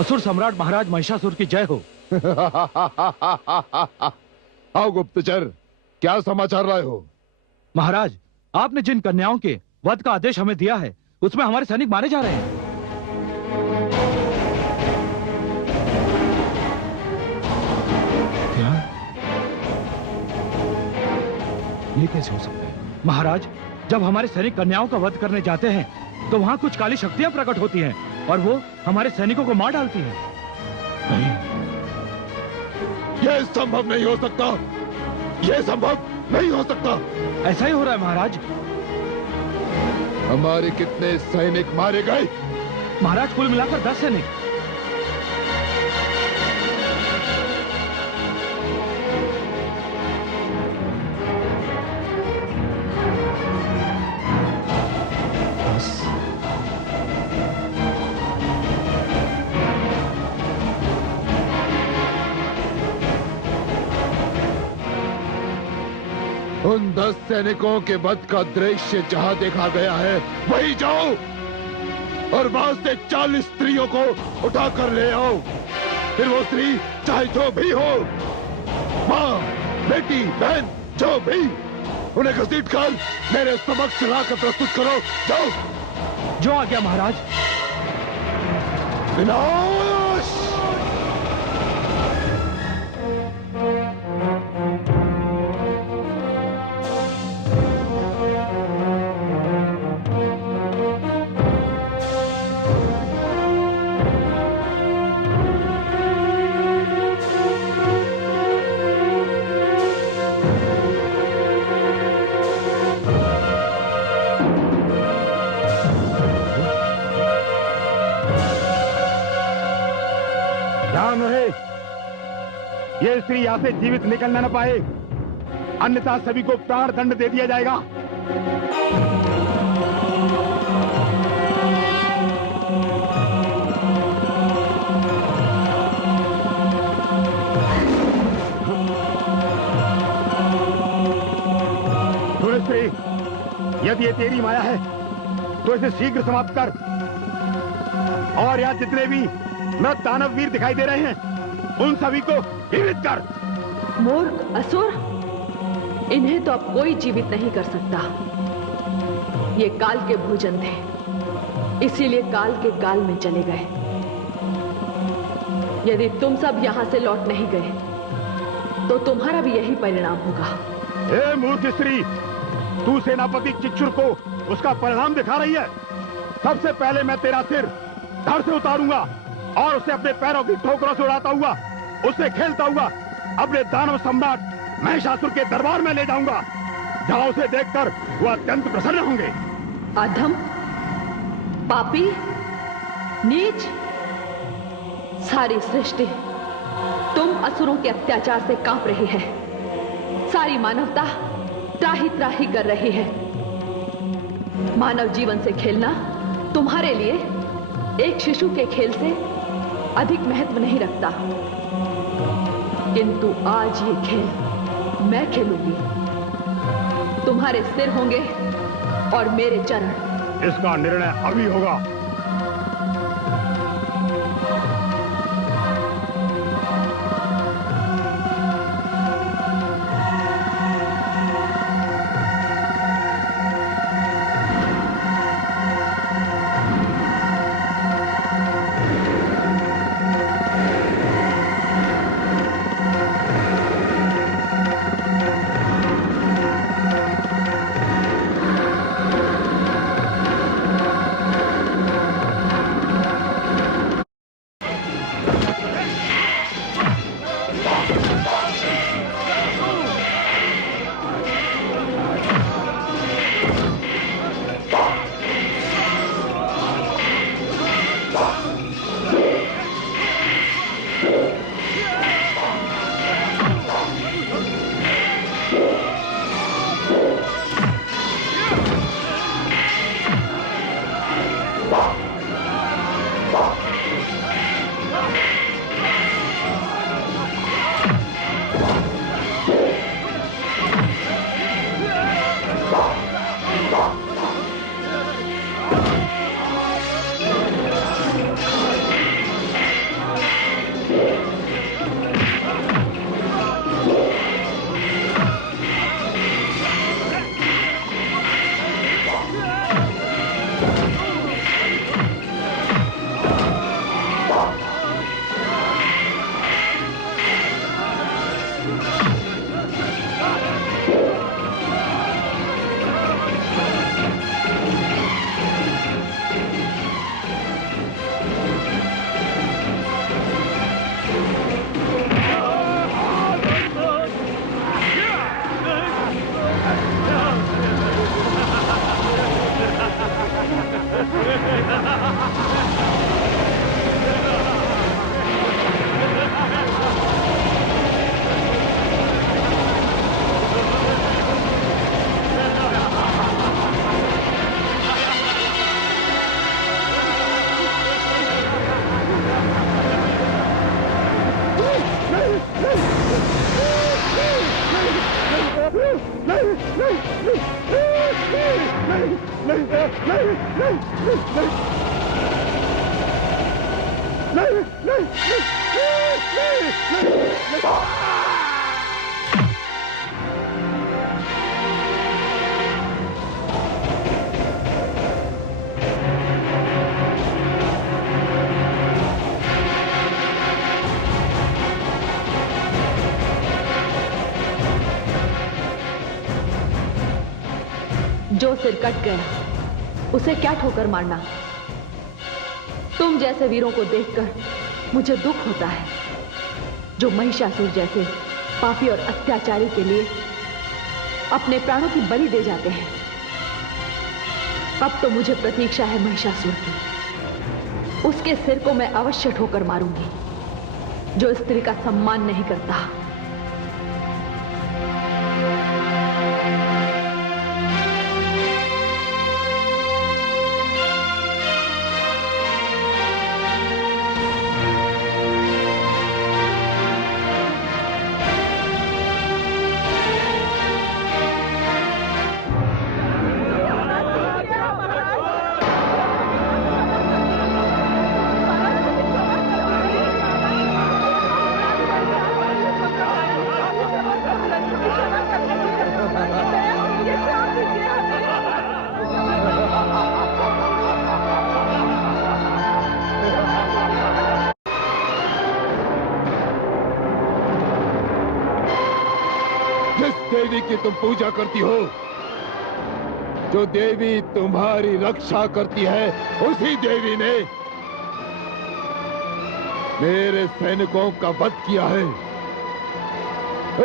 असुर सम्राट महाराज महिषासुर की जय हो। आओ गुप्तचर, क्या समाचार लाए हो? महाराज, आपने जिन कन्याओं के वध का आदेश हमें दिया है, उसमें हमारे सैनिक मारे जा रहे हैं। क्या? ये कैसे हो सकता है? महाराज, जब हमारे सैनिक कन्याओं का वध करने जाते हैं, तो वहां कुछ काली शक्तियां प्रकट होती हैं और वो हमारे सैनिकों को मार डालती हैं। नहीं, यह संभव नहीं हो सकता। यह संभव नहीं हो सकता। ऐसा ही हो रहा है महाराज। हमारे कितने सैनिक मारे गए? महाराज, कुल मिलाकर 10 सैनिक। उन 10 सैनिकों के वध का दृश्य जहां देखा गया है, वहीं जाओ और वहां से 40 स्त्रियों को उठाकर ले आओ। फिर वो स्त्री चाहे जो भी हो, माँ, बेटी, बहन, जो भी, उन्हें घसीट कर मेरे समक्ष लाकर प्रस्तुत करो। जाओ। जो आ गया महाराज। विनाश! ध्यान रहे, ये स्त्री यहां से जीवित निकलना न पाए, अन्यथा सभी को प्राण दंड दे दिया जाएगा। सुन स्त्री, यदि ये तेरी माया है तो इसे शीघ्र समाप्त कर। और यहाँ जितने भी न दानव वीर दिखाई दे रहे हैं, उन सभी को जीवित कर। मूर्ख असुर, इन्हें तो अब कोई जीवित नहीं कर सकता। ये काल के भोजन थे, इसीलिए काल के काल में चले गए। यदि तुम सब यहां से लौट नहीं गए, तो तुम्हारा भी यही परिणाम होगा। हे मूर्ख स्त्री, तू सेनापति चिक्षुर को उसका परिणाम दिखा रही है। सबसे पहले मैं तेरा सिर धड़ से उतारूंगा और उसे अपने पैरों की ठोकरों से उड़ाता हुआ, उससे खेलता हुआ अपने दानव सम्राट महिषासुर के दरबार में ले जाऊंगा, जहां उसे देखकर वो अत्यंत प्रसन्न होंगे। अधम, पापी, नीच, सारी सृष्टि तुम असुरों के अत्याचार से कांप रही है। सारी मानवता त्राही त्राही कर रही है। मानव जीवन से खेलना तुम्हारे लिए एक शिशु के खेल से अधिक महत्व नहीं रखता, किंतु आज ये खेल मैं खेलूंगी। तुम्हारे सिर होंगे और मेरे चरण। इसका निर्णय अभी होगा। जो सिर कट गया उसे क्या ठोकर मारना। तुम जैसे वीरों को देखकर मुझे दुख होता है, जो महिषासुर जैसे पापी और अत्याचारी के लिए अपने प्राणों की बलि दे जाते हैं। अब तो मुझे प्रतीक्षा है महिषासुर की। उसके सिर को मैं अवश्य ठोकर मारूंगी, जो स्त्री का सम्मान नहीं करता। देवी की तुम पूजा करती हो, जो देवी तुम्हारी रक्षा करती है, उसी देवी ने मेरे सैनिकों का वध किया है।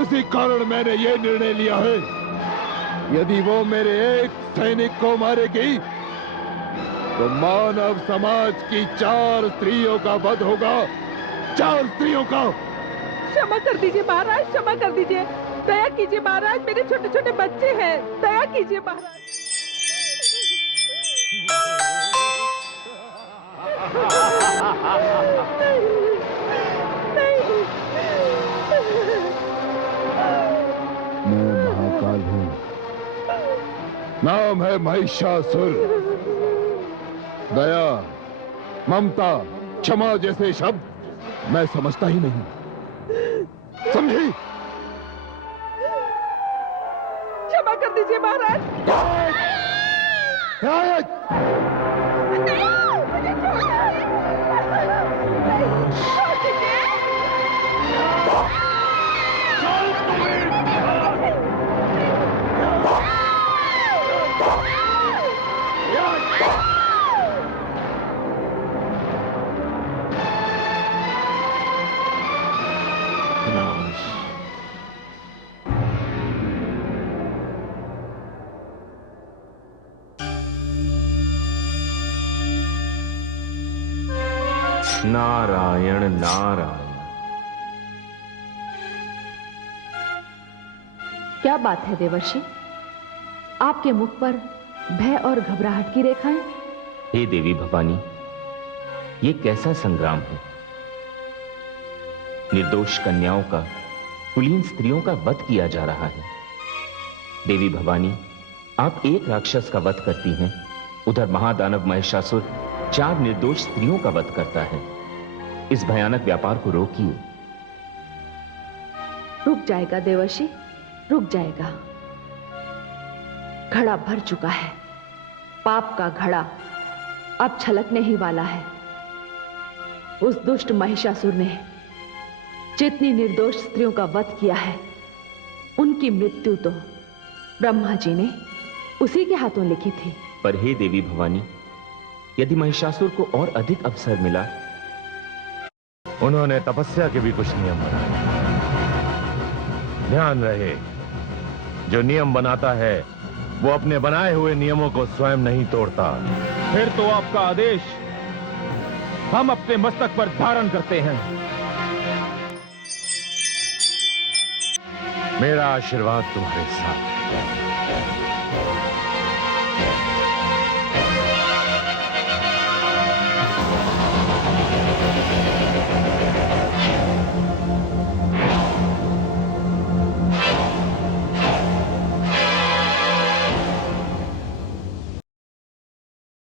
इसी कारण मैंने ये निर्णय लिया है, यदि वो मेरे एक सैनिक को मारेगी तो मानव समाज की 4 स्त्रियों का वध होगा। 4 स्त्रियों का। क्षमा कर दीजिए महाराज, क्षमा कर दीजिए, दया कीजिए महाराज, मेरे छोटे छोटे बच्चे हैं, दया कीजिए महाराज। मैं महाकाल हूँ, नाम है महिषासुर। दया, ममता, क्षमा जैसे शब्द मैं समझता ही नहीं, समझी? क्षमा कर दीजिए महाराज। नारायण नारायण। क्या बात है देवर्षि, आपके मुख पर भय और घबराहट की रेखाएं? हे देवी भवानी, ये कैसा संग्राम है? निर्दोष कन्याओं का, कुलीन स्त्रियों का वध किया जा रहा है। देवी भवानी, आप एक राक्षस का वध करती हैं, उधर महादानव महिषासुर 4 निर्दोष स्त्रियों का वध करता है। इस भयानक व्यापार को रोकिए। रुक जाएगा देवर्षि, रुक जाएगा। घड़ा भर चुका है, पाप का घड़ा अब छलकने ही वाला है। उस दुष्ट महिषासुर ने जितनी निर्दोष स्त्रियों का वध किया है, उनकी मृत्यु तो ब्रह्मा जी ने उसी के हाथों लिखी थी। पर हे देवी भवानी, यदि महिषासुर को और अधिक अवसर मिला। उन्होंने तपस्या के भी कुछ नियम बनाए। ध्यान रहे, जो नियम बनाता है वो अपने बनाए हुए नियमों को स्वयं नहीं तोड़ता। फिर तो आपका आदेश हम अपने मस्तक पर धारण करते हैं। मेरा आशीर्वाद तुम्हारे साथ है।